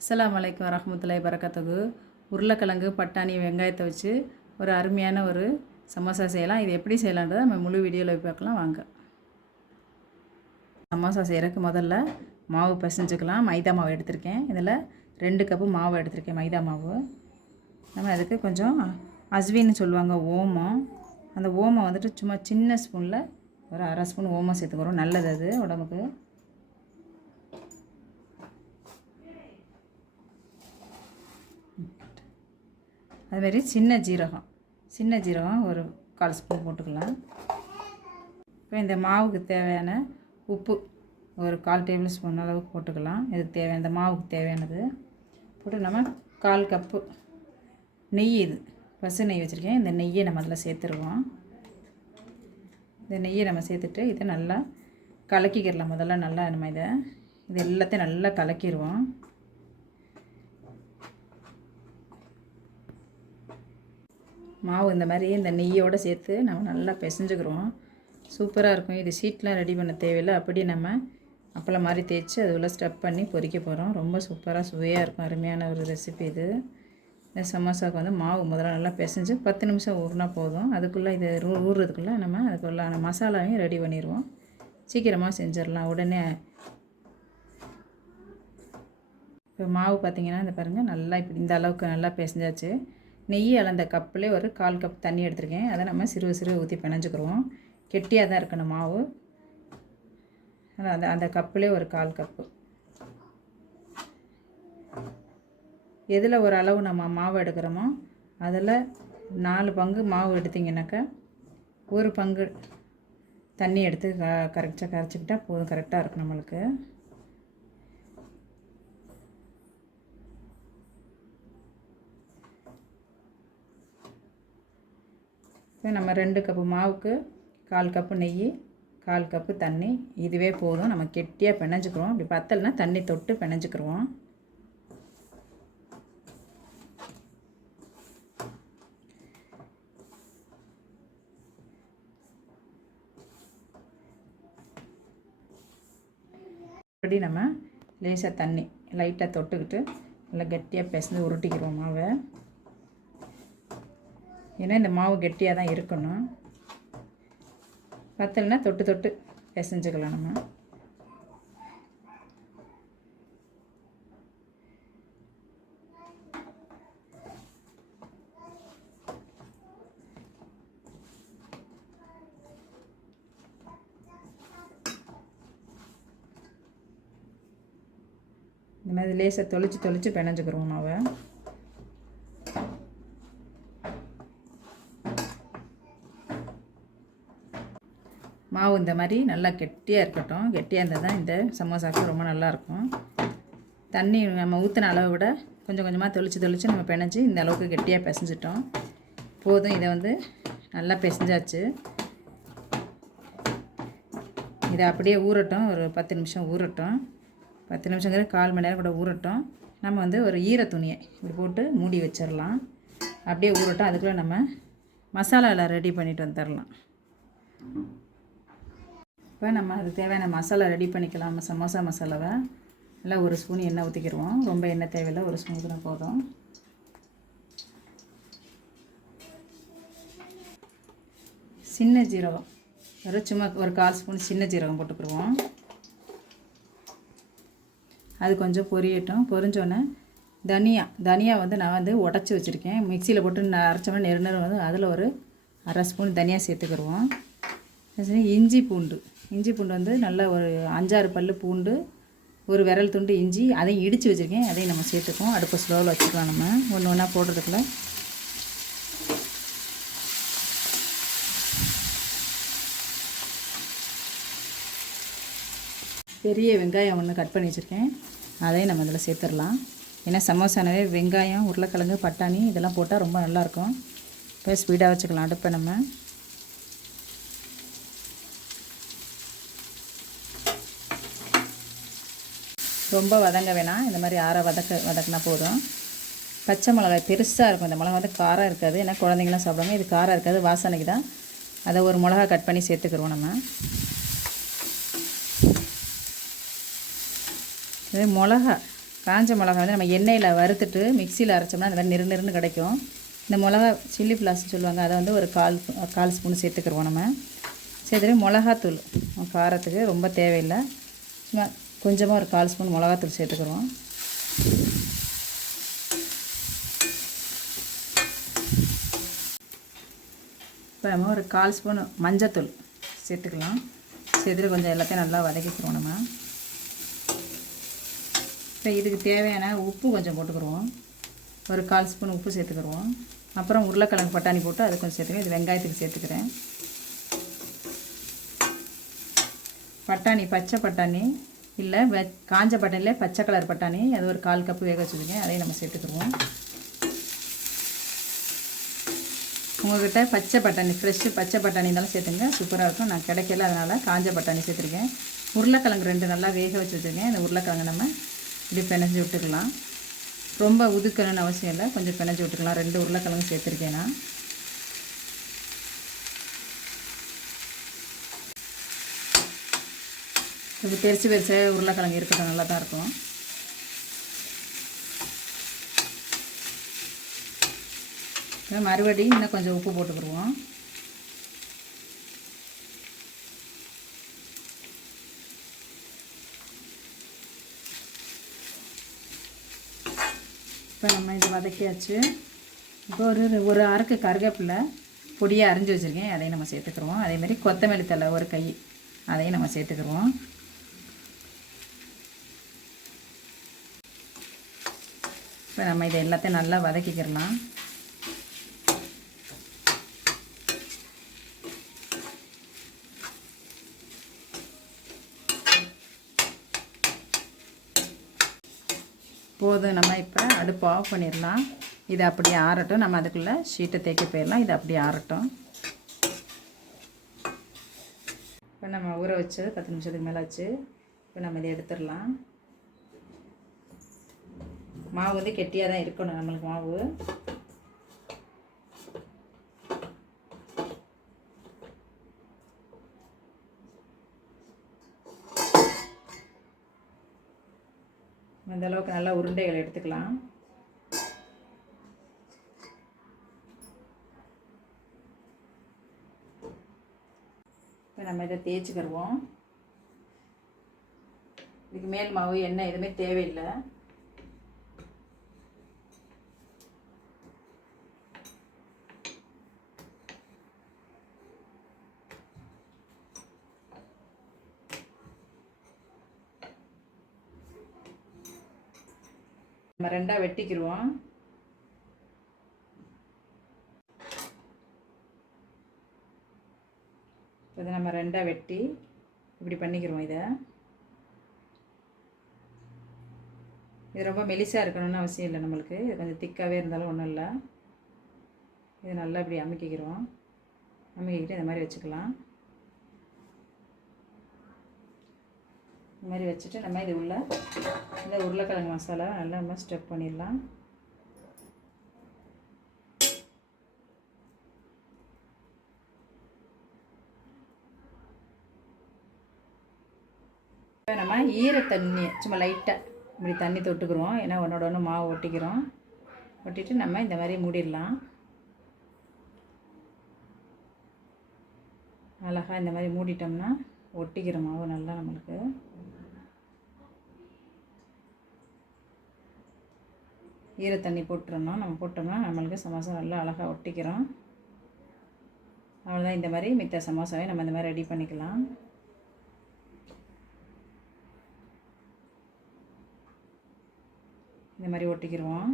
அஸ்ஸலாமு அலைக்கும் வரஹ்மத்துல்லாஹி வரகாத்துஹு. உருளைக்கிழங்கு பட்டாணி வெங்காயத்தை வச்சு ஒரு அருமையான ஒரு சமோசா செய்யலாம். இது எப்படி செய்யலான்றதை நம்ம முழு வீடியோவில் பார்க்கலாம் வாங்க. சமோசா செய்கிறதுக்கு முதல்ல மாவு பிசைஞ்சுக்கலாம். மைதா மாவு எடுத்திருக்கேன். இதில் 2 கப்பு மாவு எடுத்திருக்கேன், மைதா மாவு. நம்ம அதுக்கு கொஞ்சம் அஸ்வின்னு சொல்லுவாங்க, ஓமம். அந்த ஓமம் வந்துட்டு சும்மா சின்ன ஸ்பூனில் ஒரு 1/2 ஸ்பூன் ஓமம் சேர்த்துக்கிறோம். நல்லது அது உடம்புக்கு. அதுமாரி சின்ன ஜீரகம் ஒரு 1/4 ஸ்பூன் போட்டுக்கலாம். இப்போ இந்த மாவுக்கு தேவையான உப்பு ஒரு 1/4 டேபிள் ஸ்பூன் அளவுக்கு போட்டுக்கலாம். இதுக்கு தேவையான இந்த மாவுக்கு தேவையானது போட்டு நம்ம 1/4 கப்பு நெய், இது பசு நெய் வச்சுருக்கேன். இந்த நெய்யை நம்ம அதில் சேர்த்துருவோம். இந்த நெய்யை நம்ம சேர்த்துட்டு இதை நல்லா கலக்கிக்கிடலாம். முதல்ல நல்லா நம்ம இது எல்லாத்தையும் நல்லா கலக்கிடுவோம். மாவு இந்த மாதிரி இந்த நெய்யோடு சேர்த்து நம்ம நல்லா பிசைஞ்சுக்கிறோம். சூப்பராக இருக்கும். இது சீட்லாம் ரெடி பண்ண தேவையில்லை. அப்படியே நம்ம அப்பளம் மாதிரி தேய்ச்சி அது உள்ள ஸ்டப் பண்ணி பொரிக்க போகிறோம். ரொம்ப சூப்பராக சுவையாக இருக்கும். அருமையான ஒரு ரெசிபி இது. இந்த சமோசாவுக்கு வந்து மாவு முதல்ல நல்லா பிசைஞ்சு 10 நிமிஷம் ஊறினா போதும். அதுக்குள்ளே இது ஊறுறதுக்குள்ளே நம்ம அதுக்குள்ளான மசாலாவையும் ரெடி பண்ணிடுவோம். சீக்கிரமாக செஞ்சிடலாம் உடனே. இப்போ மாவு பார்த்திங்கன்னா இந்த பாருங்கள், நல்லா இப்படி இந்த அளவுக்கு நல்லா பிசைஞ்சாச்சு. நெய் அளந்த கப்பிலே ஒரு 1/4 கப் தண்ணி எடுத்துருக்கேன். அதை நம்ம சிறுவ ஊற்றி பிணைஞ்சிக்கிறோம். கெட்டியாக தான் இருக்கணும் மாவு. அந்த கப்பிலே ஒரு 1/4 கப்பு. எதில் ஒரு அளவு நம்ம மாவு எடுக்கிறோமோ அதில் 4 பங்கு மாவு எடுத்திங்கனாக்கா 1 பங்கு தண்ணி எடுத்து கரைச்சிக்கிட்டால் போதும். கரெக்டாக இருக்கும் நம்மளுக்கு. இப்போ நம்ம 2 கப்பு மாவுக்கு 1/4 கப்பு நெய், 1/4 கப்பு தண்ணி, இதுவே போதும். நம்ம கெட்டியாக பிணைஞ்சிக்கிறோம். இப்படி பத்தலைன்னா தண்ணி தொட்டு பிணைஞ்சிக்கிறோம். இப்படி நம்ம லேசாக தண்ணி லைட்டாக தொட்டுக்கிட்டு நல்லா கெட்டியாக பிசைஞ்சு உருட்டிக்கிறோம் மாவை. ஏன்னா இந்த மாவு கெட்டியாக தான் இருக்கணும். பத்தலைன்னா தொட்டு தொட்டு பிசைஞ்சுக்கலாம் நம்ம. இந்த மாதிரி லேசாக தொளிச்சு பிணைஞ்சுக்கிறோம் மாவை. மாவு இந்த மாதிரி நல்லா கெட்டியாக இருக்கட்டும். கெட்டியாக இருந்தால் தான் இந்த சமோசாவுக்கு ரொம்ப நல்லாயிருக்கும். தண்ணி நம்ம ஊற்றின அளவை விட கொஞ்சம் கொஞ்சமாக தொளிச்சு நம்ம பிணைஞ்சி இந்த அளவுக்கு கெட்டியாக பிசைஞ்சிட்டோம். போதும். இதை வந்து நல்லா பிசைஞ்சாச்சு. இதை அப்படியே ஊறட்டும். ஒரு 10 நிமிஷம் ஊறட்டும். 10 நிமிஷங்கிற 1/4 மணி நேரம் கூட ஊறட்டும். நம்ம வந்து ஒரு ஈர துணியை இப்படி போட்டு மூடி வச்சிடலாம். அப்படியே ஊறட்டும். அதுக்குள்ளே நம்ம மசாலாவில் ரெடி பண்ணிட்டு வந்துடலாம். இப்போ நம்ம அதுக்கு தேவையான மசாலா ரெடி பண்ணிக்கலாம். சமோசா மசாலாவை நல்லா 1 ஸ்பூன் எண்ணெய் ஊற்றிக்கிடுவோம். ரொம்ப எண்ணெய் தேவையில்லை, 1 ஸ்பூன் ஊற்றினா போதும். சின்ன ஜீரகம் சும்மா ஒரு 1/4 ஸ்பூன் சின்ன ஜீரகம் போட்டுக்கிடுவோம். அது கொஞ்சம் பொரியட்டும். பொரிஞ்சோன்னே தனியா வந்து நான் வந்து உடச்சி வச்சுருக்கேன். மிக்சியில் போட்டு அரைச்சோம்னா நெரு வந்து அதில் ஒரு 1/2 ஸ்பூன் தனியாக சேர்த்துக்கிடுவோம். இஞ்சி பூண்டு வந்து நல்லா ஒரு 5-6 பல்லு பூண்டு, ஒரு விரல் துண்டு இஞ்சி, அதையும் இடித்து வச்சுருக்கேன். அதையும் நம்ம சேர்த்துக்குவோம். அடுப்பை ஸ்லோவில் வச்சுக்கலாம். நம்ம ஒன்று ஒன்றா போடுறதுக்குள்ள பெரிய வெங்காயம் ஒன்று கட் பண்ணி வச்சுருக்கேன். அதையும் நம்ம இதில் சேர்த்துடலாம். ஏன்னா சமோசானவே வெங்காயம், உருளைக்கிழங்கு, பட்டாணி இதெல்லாம் போட்டால் ரொம்ப நல்லாயிருக்கும். இப்போ ஸ்பீடாக வச்சுக்கலாம் அடுப்பை நம்ம. ரொம்ப வதங்க வேணாம். இந்த மாதிரி வதக்கினா போதும். பச்சை மிளகாய் பெருசாக இருக்கும். இந்த மிளகா வந்து காரம் இருக்காது. ஏன்னா குழந்தைங்களாம் சாப்பிடுவாங்க. இது காரம் இருக்காது, வாசனைக்கு தான். அதை ஒரு மிளகா கட் பண்ணி சேர்த்துக்கிடுவோம் நம்ம. மிளகா காஞ்ச மிளகா வந்து நம்ம எண்ணெயில் வறுத்துட்டு மிக்சியில் அரைச்சோம்னா அந்த மாதிரி நெருன்னு கிடைக்கும். இந்த மிளகா சில்லி ஃப்ளாஸ்ன்னு சொல்லுவாங்க, அதை வந்து ஒரு கால் ஸ்பூன் சேர்த்துக்கிடுவோம். நம்ம சேர்த்துட்டு மிளகாத்தூள் காரத்துக்கு ரொம்ப தேவையில்லை, சும்மா கொஞ்சமாக ஒரு 1/4 ஸ்பூன் மிளகாத்தூள் சேர்த்துக்கிறோம். இப்போ நம்ம ஒரு 1/4 ஸ்பூன் மஞ்சத்தூள் சேர்த்துக்கலாம். சேர்த்துட்டு கொஞ்சம் எல்லாத்தையும் நல்லா வதக்கிக்கிறோம். நம்ம இப்போ இதுக்கு தேவையான உப்பு கொஞ்சம் போட்டுக்கிடுவோம். ஒரு 1/4 ஸ்பூன் உப்பு சேர்த்துக்கிடுவோம். அப்புறம் உருளைக்கிழங்கு பட்டாணி போட்டு அது கொஞ்சம் சேர்த்துக்கிறேன். இது வெங்காயத்துக்கு சேர்த்துக்கிறேன். பட்டாணி பச்சை பட்டாணி இல்லை காஞ்ச பட்டாணியில் பச்சை கலர் பட்டாணி, அது ஒரு 1/4 கப்பு வேக வச்சுருக்கேன், அதையும் நம்ம சேர்த்துக்கிடுவோம். உங்கள்கிட்ட பச்சை பட்டாணி ஃப்ரெஷ்ஷு பச்சை பட்டாணி இருந்தாலும் சேர்த்துங்க, சூப்பராக இருக்கும். நான் கிடைக்கல, அதனால் காஞ்ச பட்டாணி சேர்த்துருக்கேன். உருளைக்கிழங்கு 2 நல்லா வேக வச்சு வச்சுருக்கேன். இந்த உருளைக்கிழங்கு நம்ம இப்படி பிணைஞ்சி விட்டுக்கலாம். ரொம்ப உதுக்கணும்னு அவசியம் இல்லை, கொஞ்சம் பிணைஞ்சி விட்டுக்கலாம். 2 உருளைக்கிழங்கு சேர்த்துருக்கேன் நான். கொஞ்சம் பெருசு உருளைக்கிழங்கு இருக்கட்டும், நல்லா தான் இருக்கும். மறுபடியும் இன்னும் கொஞ்சம் உப்பு போட்டுக்கிடுவோம். இப்போ நம்ம இது வதக்கியாச்சு. இப்போ ஒரு அரைக்கு கருவேப்பிலை பொடியாக அரிஞ்சு வச்சுருக்கேன், அதையும் நம்ம சேர்த்துக்கிறோம். அதேமாதிரி கொத்தமல்லி தழை ஒரு கை, அதையும் நம்ம சேர்த்துக்கிறோம். இப்போ நம்ம இதை எல்லாத்தையும் நல்லா வதக்கிக்கிறலாம். போதும், நம்ம இப்போ அடுப்பு ஆஃப் பண்ணிடலாம். இது அப்படியே ஆறட்டும். நம்ம அதுக்குள்ளே ஷீட்டை தேய்க்க போயிடலாம். இது அப்படியே ஆறட்டும். இப்போ நம்ம ஊற வச்சு 10 நிமிஷத்துக்கு மேலே ஆச்சு. இப்போ நம்ம இதை எடுத்துடலாம். மாவு வந்து கெட்டியாக தான் இருக்கணும் நம்மளுக்கு மாவு. இந்த அளவுக்கு நல்லா உருண்டைகள் எடுத்துக்கலாம். இப்போ நம்ம இதை தேய்ச்சிக்கிடுவோம். இதுக்கு மேல் மாவு எண்ணெய் எதுவுமே தேவையில்லை. நம்ம 2ஆ வெட்டிக்கிடுவோம். இதை நம்ம 2ஆ வெட்டி இப்படி பண்ணிக்கிடுவோம். இது ரொம்ப மெலிசாக இருக்கணும்னு அவசியம் இல்லை நம்மளுக்கு. இது கொஞ்சம் திக்காகவே இருந்தாலும் ஒன்றும் இல்லை. இது நல்லா இப்படி அமுக்கிக்கிடுவோம். அமுக்கிக்கிட்டு இந்த மாதிரி வச்சுக்கலாம். இந்த மாதிரி வச்சுட்டு நம்ம இது உள்ள இந்த உருளைக்கிழங்கு மசாலா நல்லா நம்ம ஸ்டெப் பண்ணிடலாம். இப்போ நம்ம தண்ணி சும்மா லைட்டாக இப்படி தண்ணி தொட்டுக்கிறோம். ஏன்னா ஒன்றோட ஒன்று மாவு ஒட்டிக்கிறோம். ஒட்டிட்டு நம்ம இந்த மாதிரி மூடிடலாம். அழகாக இந்த மாதிரி மூடிட்டோம்னா ஒட்டிக்கிற மாவு நல்லா நம்மளுக்கு. தண்ணி போட்டுறணும். நம்ம போட்டோம்னா நம்மளுக்கு சமோசா நல்லா அழகாக ஒட்டிக்கிறோம். அவ்வளோதான். இந்த மாதிரி மித்த சமோசாவை நம்ம இந்த மாதிரி ரெடி பண்ணிக்கலாம். இந்த மாதிரி ஒட்டிக்கிடுவோம்.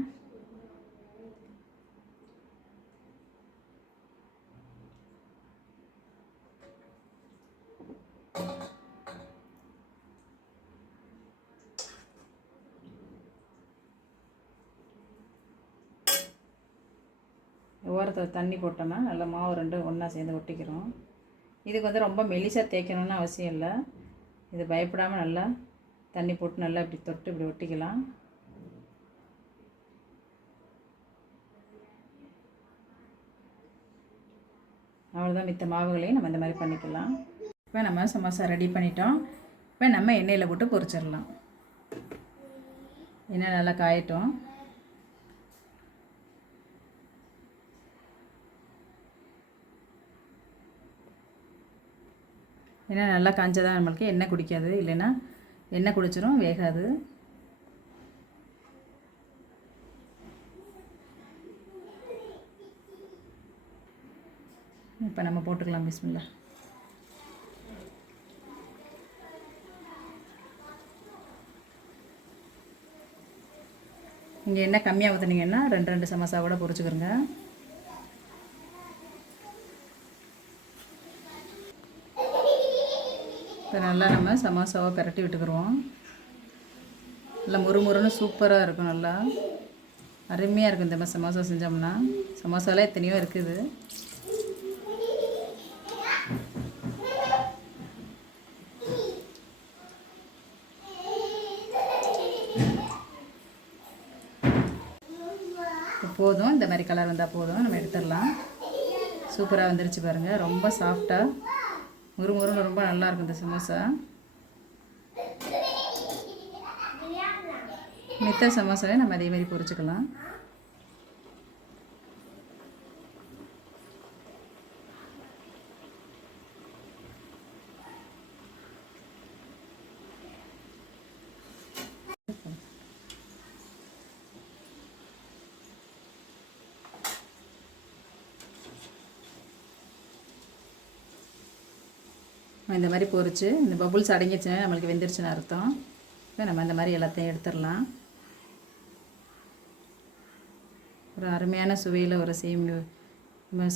ஓரத்தில் தண்ணி போட்டோம்னா நல்லா மாவு 2 ஒன்றா சேர்ந்து ஒட்டிக்கிறோம். இதுக்கு வந்து ரொம்ப மெலிசாக தேய்க்கணும்னு அவசியம் இல்லை. இது பயப்படாமல் நல்லா தண்ணி போட்டு நல்லா இப்படி தொட்டு இப்படி ஒட்டிக்கலாம். அவ்வளோதான். மித்த மாவுகளையும் நம்ம இந்த மாதிரி பண்ணிக்கலாம். இப்போ நம்ம சமோசா ரெடி பண்ணிட்டோம். இப்போ நம்ம எண்ணெயில் போட்டு பொரிச்சிடலாம். எண்ணெய் நல்லா காயட்டும். ஏன்னா நல்லா காய்ஞ்சாதான் நம்மளுக்கு எண்ணெய் குடிக்காது, இல்லைன்னா எண்ணெய் குடிச்சிரும், வேகாது. இப்போ நம்ம போட்டுக்கலாம். பிஸ்மில்லா. நீங்கள் எண்ணெய் கம்மியாக ஊற்றுனீங்கன்னா 2 சமோசா கூட பொரிச்சுக்கிறோங்க. இப்போ நல்லா நம்ம சமோசாவை பிரட்டி விட்டுக்குருவோம். நல்லா முறுமுறுன்னு சூப்பராக இருக்கும். நல்லா அருமையாக இருக்கும் இந்த மாதிரி சமோசா செஞ்சோம்னா. சமோசாலாம் எத்தனையோ இருக்குது. போதும், இந்த மாதிரி கலர் வந்தால் போதும், நம்ம எடுத்துடலாம். சூப்பராக வந்துருச்சு பாருங்கள். ரொம்ப சாஃப்டாக முறுமுறுன்னு ரொம்ப நல்லாயிருக்கும் இந்த சமோசா. மித்த சமோசாவே நம்ம அதேமாதிரி பொரிச்சுக்கலாம். இந்த மாதிரி பொரிச்சு இந்த பபுள்ஸ் அடங்கிடுச்சுன்னா நம்மளுக்கு வெந்துருச்சுன்னு அர்த்தம். இப்போ நம்ம இந்த மாதிரி எல்லாத்தையும் எடுத்துடலாம். ஒரு அருமையான சுவையில் ஒரு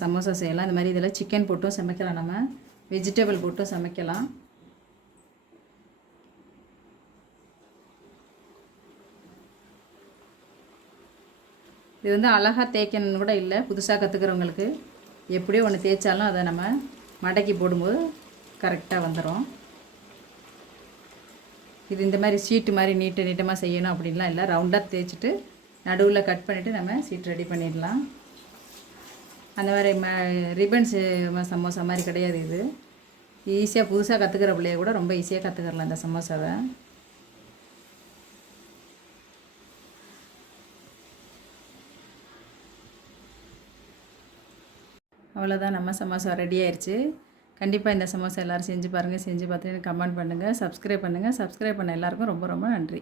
சமோசா செய்யலாம். இந்த மாதிரி இதில் சிக்கன் போட்டும் சமைக்கலாம், நம்ம வெஜிடபிள் போட்டும் சமைக்கலாம். இது வந்து அழகாக தேய்க்கணுன்னு கூட இல்லை. புதுசாக கற்றுக்கிறவங்களுக்கு எப்படியோ ஒன்று தேய்ச்சாலும் அதை நம்ம மடக்கி போடும்போது கரெக்டாக வந்துடும். இது இந்த மாதிரி சீட்டு மாதிரி நீட்டமாக செய்யணும் அப்படின்லாம் இல்லை. ரவுண்டாக தேய்ச்சிட்டு நடுவில் கட் பண்ணிவிட்டு நம்ம சீட் ரெடி பண்ணிடலாம். அந்த மாதிரி ரிப்பன்ஸ் சமோசா மாதிரி கிடையாது. இது ஈஸியாக புதுசாக கற்றுக்கிற பிள்ளைய கூட ரொம்ப ஈஸியாக கற்றுக்கிறலாம் இந்த சமோசாவை. அவ்வளோதான், நம்ம சமோசா ரெடி ஆயிடுச்சு. கண்டிப்பாக இந்த சமோசா எல்லோரும் செஞ்சு பாருங்கள். செஞ்சு பார்த்துட்டு கமெண்ட் பண்ணுங்கள், சப்ஸ்கிரைப் பண்ணுங்கள். சப்ஸ்கிரைப் பண்ண எல்லாருக்கும் ரொம்ப ரொம்ப நன்றி.